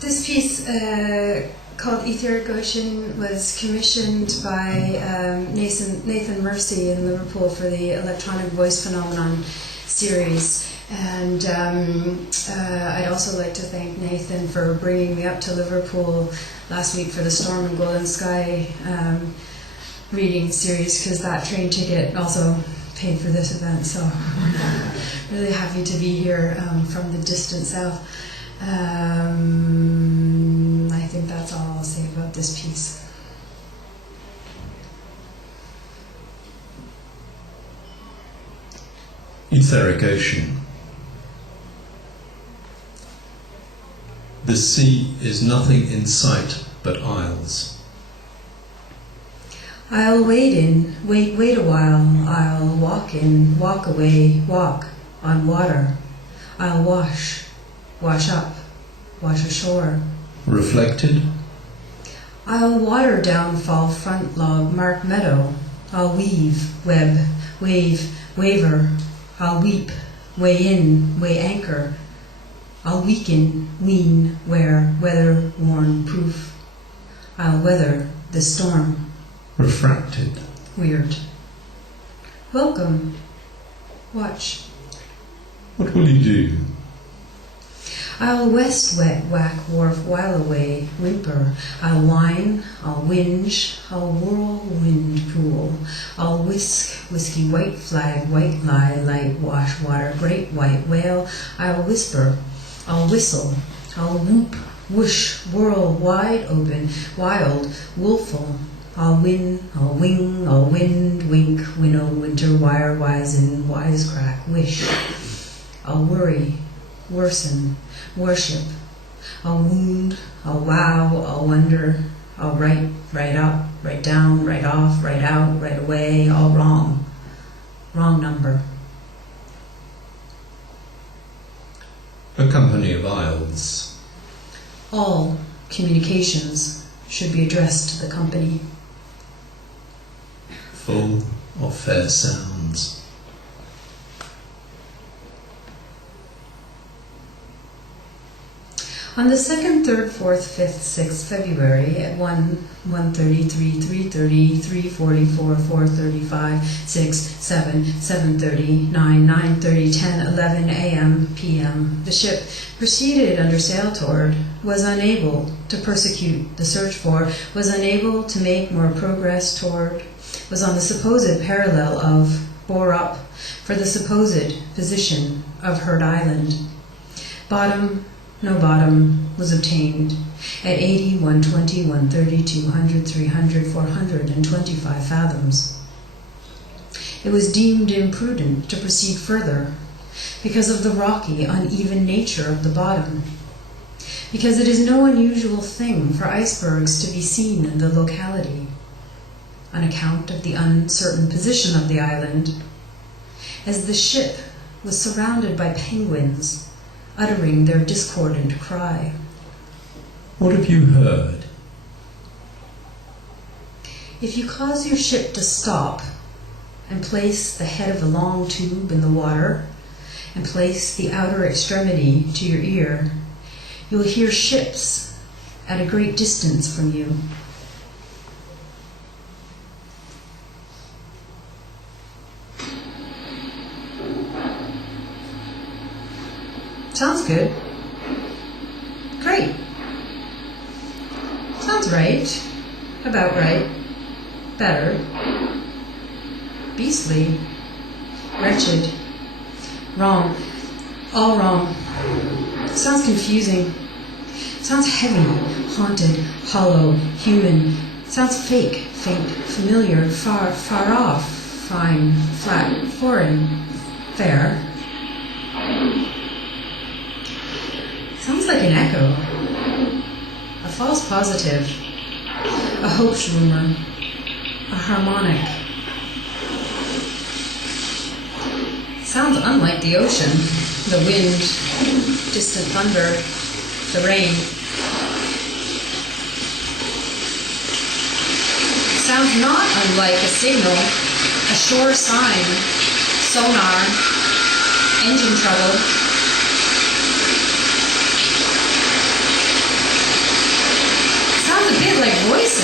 This piece called Etheric Ocean was commissioned by Nathan Murphy in Liverpool for the Electronic Voice Phenomenon series. And I'd also like to thank Nathan for bringing me up to Liverpool last week for the Storm and Golden Sky reading series, because that train ticket also paid for this event, so really happy to be here from the distant south. I think that's all I'll say about this piece. Etheric Ocean. The sea is nothing in sight but isles. I'll wait a while. I'll walk in, walk away, walk on water. I'll wash up, wash ashore. Reflected. I'll water downfall front log, mark meadow. I'll weave, web, wave, waver. I'll weep, weigh in, weigh anchor. I'll weaken, wean, wear, weather, worn, proof. I'll weather the storm. Refracted. Weird. Welcome. Watch. What will you do? I'll west wet whack wharf while away, whimper. I'll whine, I'll whinge, I'll whirlwind pool. I'll whisk, whiskey white flag, white lie, light wash water, great white whale. I'll whisper, I'll whistle, I'll whoop, whoosh, whirl, wide open, wild, woeful. I'll win, I'll wing, I'll wind, wink, winnow, winter, wire, wizen, wisecrack, wish. I'll worry, worsen, worship. I'll wound, I'll wow, I'll wonder. I'll write, write up, write down, write off, write out, write away, all wrong. Wrong number. A company of isles. All communications should be addressed to the company. Full of fair sounds. On the 2nd, 3rd, 4th, 5th, 6th February at 1:30, 3:30, 3:40, 4:35, 6, 7, 7:30, 9, 9:30, 10, 11 a.m., p.m. The ship, preceded under sail toward, was unable to persecute the search for, was unable to make more progress toward, was on the supposed parallel of, bore up for the supposed position of Heard Island. Bottom, no bottom, was obtained at 80, 120, 130, 200, 300, 425 fathoms. It was deemed imprudent to proceed further because of the rocky, uneven nature of the bottom, because it is no unusual thing for icebergs to be seen in the locality, on account of the uncertain position of the island, as the ship was surrounded by penguins, uttering their discordant cry. What have you heard? If you cause your ship to stop and place the head of the long tube in the water and place the outer extremity to your ear, you will hear ships at a great distance from you. Sounds good. Great. Sounds right. About right. Better. Beastly. Wretched. Wrong. All wrong. Sounds confusing. Sounds heavy, haunted, hollow, human. Sounds fake, faint, familiar, far, far off, fine, flat, foreign, fair. Sounds like an echo, a false positive, a Hochschwimmer, a harmonic. Sounds unlike the ocean, the wind, distant thunder, the rain. Sounds not unlike a signal, a shore sign, sonar, engine trouble.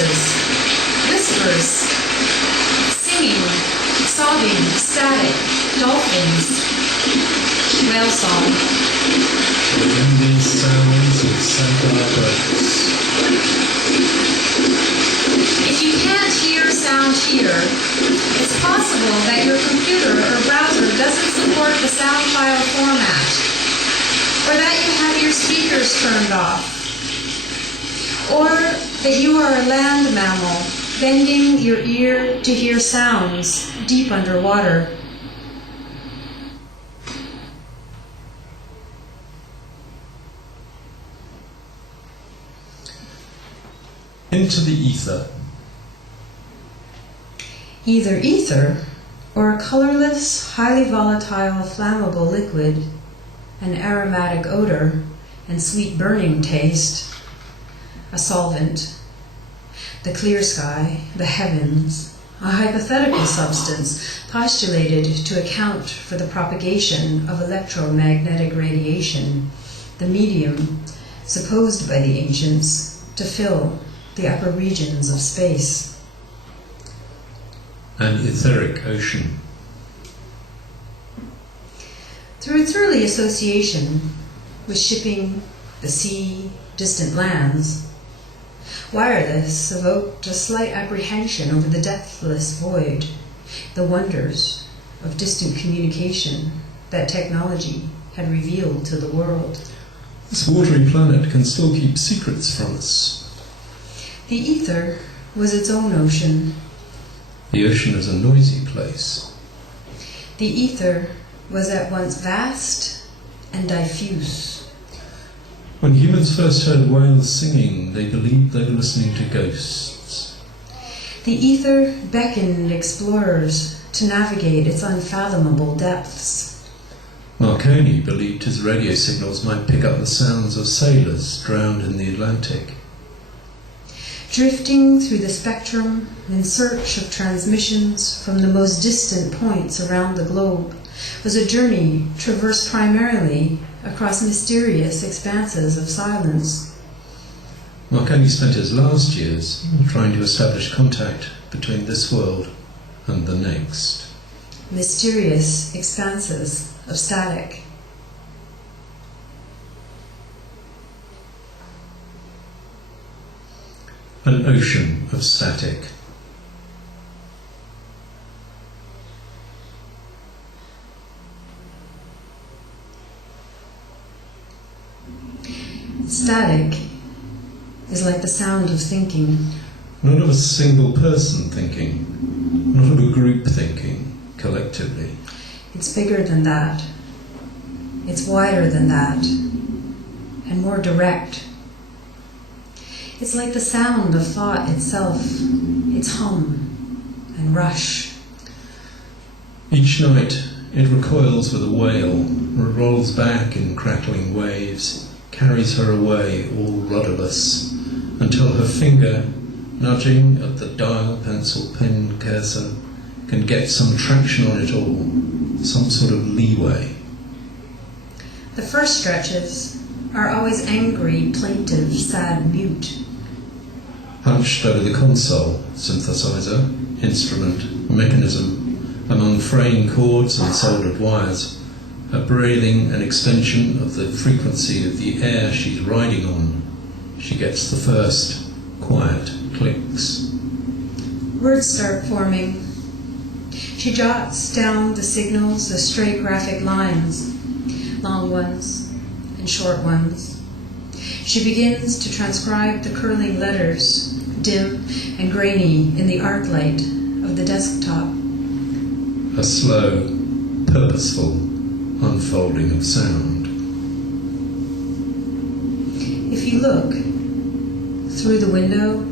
voices, whispers, singing, sobbing, static, dolphins, whale song. Within these sounds of Santa birds. If you can't hear sound here, it's possible that your computer or browser doesn't support the sound file format, or that you have your speakers turned off, or that you are a land mammal bending your ear to hear sounds deep underwater. Into the ether. Either ether or a colorless, highly volatile, flammable liquid, an aromatic odor and sweet burning taste, a solvent, the clear sky, the heavens, a hypothetical substance postulated to account for the propagation of electromagnetic radiation, the medium supposed by the ancients to fill the upper regions of space. An etheric ocean. Through its early association with shipping, the sea, distant lands, wireless evoked a slight apprehension over the depthless void, the wonders of distant communication that technology had revealed to the world. This watery planet can still keep secrets from us. The ether was its own ocean. The ocean is a noisy place. The ether was at once vast and diffuse. When humans first heard whales singing, they believed they were listening to ghosts. The ether beckoned explorers to navigate its unfathomable depths. Marconi believed his radio signals might pick up the sounds of sailors drowned in the Atlantic. Drifting through the spectrum in search of transmissions from the most distant points around the globe was a journey traversed primarily across mysterious expanses of silence. Marconi spent his last years trying to establish contact between this world and the next. Mysterious expanses of static. An ocean of static. Static is like the sound of thinking. Not of a single person thinking, not of a group thinking, collectively. It's bigger than that. It's wider than that, and more direct. It's like the sound of thought itself, its hum and rush. Each night it recoils with a wail, rolls back in crackling waves, carries her away all rudderless, until her finger, nudging at the dial, pencil, pen, cursor, can get some traction on it all, some sort of leeway. The first stretches are always angry, plaintive, sad, mute. Hunched over the console, synthesizer, instrument, mechanism, among fraying cords and soldered wires, a breathing an extension of the frequency of the air she's riding on, she gets the first quiet clicks. Words start forming. She jots down the signals as straight graphic lines, long ones and short ones. She begins to transcribe the curling letters, dim and grainy in the arc light of the desktop. A slow, purposeful unfolding of sound. If you look through the window,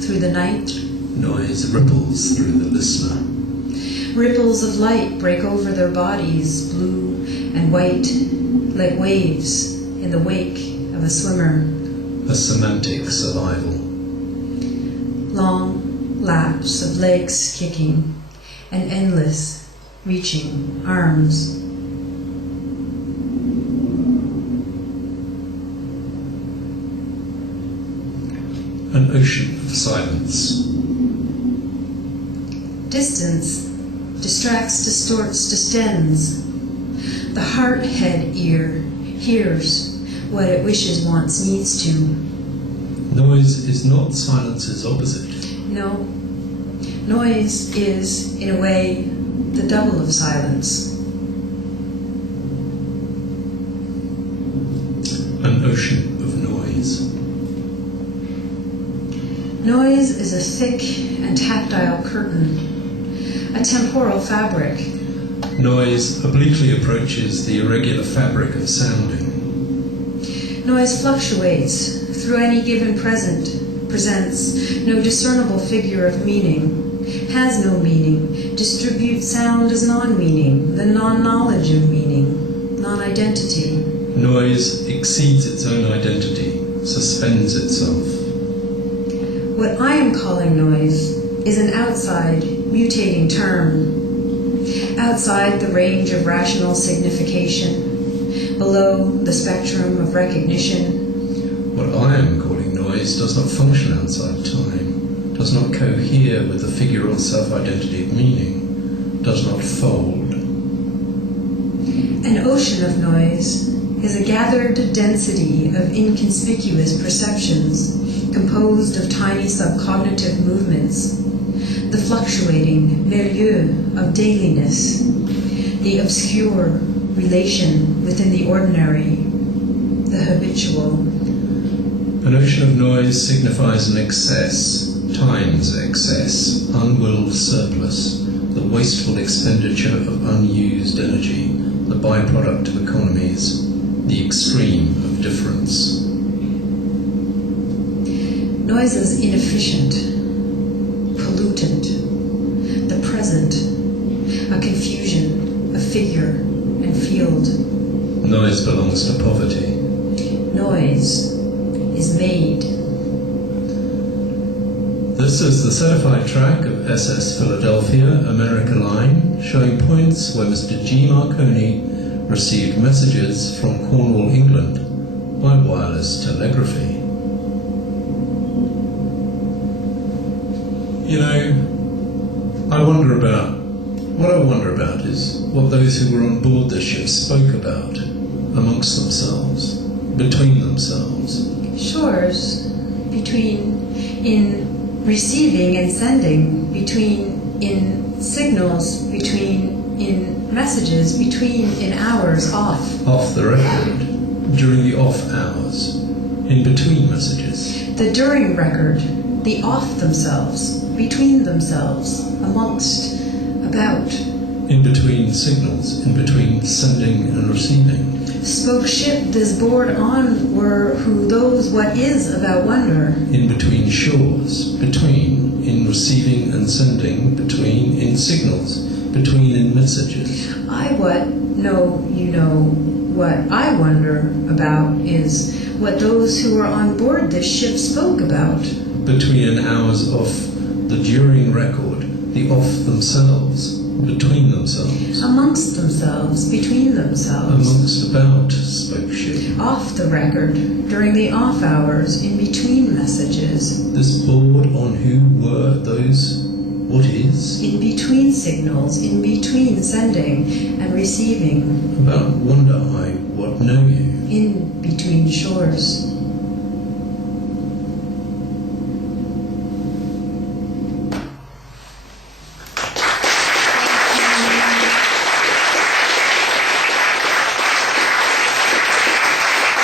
through the night, Noise ripples through the listener. ripples of light break over their bodies, blue and white, like waves in the wake of a swimmer. A semantic survival. Long laps of legs kicking and endless reaching arms. An ocean of silence. Distance distracts, distorts, distends. The heart, head, ear hears what it wishes, wants, needs to. Noise is not silence's opposite. No. Noise is, in a way, the double of silence. An ocean of noise. Noise is a thick and tactile curtain, a temporal fabric. Noise obliquely approaches the irregular fabric of sounding. Noise fluctuates through any given presence, no discernible figure of meaning, has no meaning, distributes sound as non-meaning, the non-knowledge of meaning, non-identity. Noise exceeds its own identity, suspends itself. What I am calling noise is an outside, mutating term, outside the range of rational signification, below the spectrum of recognition. What I am calling noise does not function outside time, does not cohere with the figural self-identity of meaning, does not fold. An ocean of noise is a gathered density of inconspicuous perceptions, composed of tiny subcognitive movements, the fluctuating milieu of dailiness, the obscure relation within the ordinary, the habitual. An ocean of noise signifies an excess, times excess, unwilled surplus, the wasteful expenditure of unused energy, the byproduct of economies, the extreme of difference. Noise is inefficient, pollutant, the present, a confusion, a figure and field. Noise belongs to poverty. Noise is made. This is the certified track of SS Philadelphia America Line, showing points where Mr. G. Marconi received messages from Cornwall, England, by wireless telegraphy. You know, what I wonder about is what those who were on board this ship spoke about amongst themselves, between themselves. Shores, between, in receiving and sending, between, in signals, between, in messages, between, in hours, off. Off the record, during the off hours, in between messages. The during record, the off themselves, between themselves, amongst, about. In between signals, in between sending and receiving. Spoke ship this board on were who those what is about wonder. In between shores, between, in receiving and sending, between, in signals, between, in messages. I what know you know what I wonder about is what those who were on board this ship spoke about. Between an hours off the during record, the off themselves, between themselves. Amongst themselves, between themselves. Amongst about, spoke ship. Off the record, during the off hours, in between messages. This board on who were those, what is? In between signals, in between sending and receiving. About wonder I, what know you? In between shores.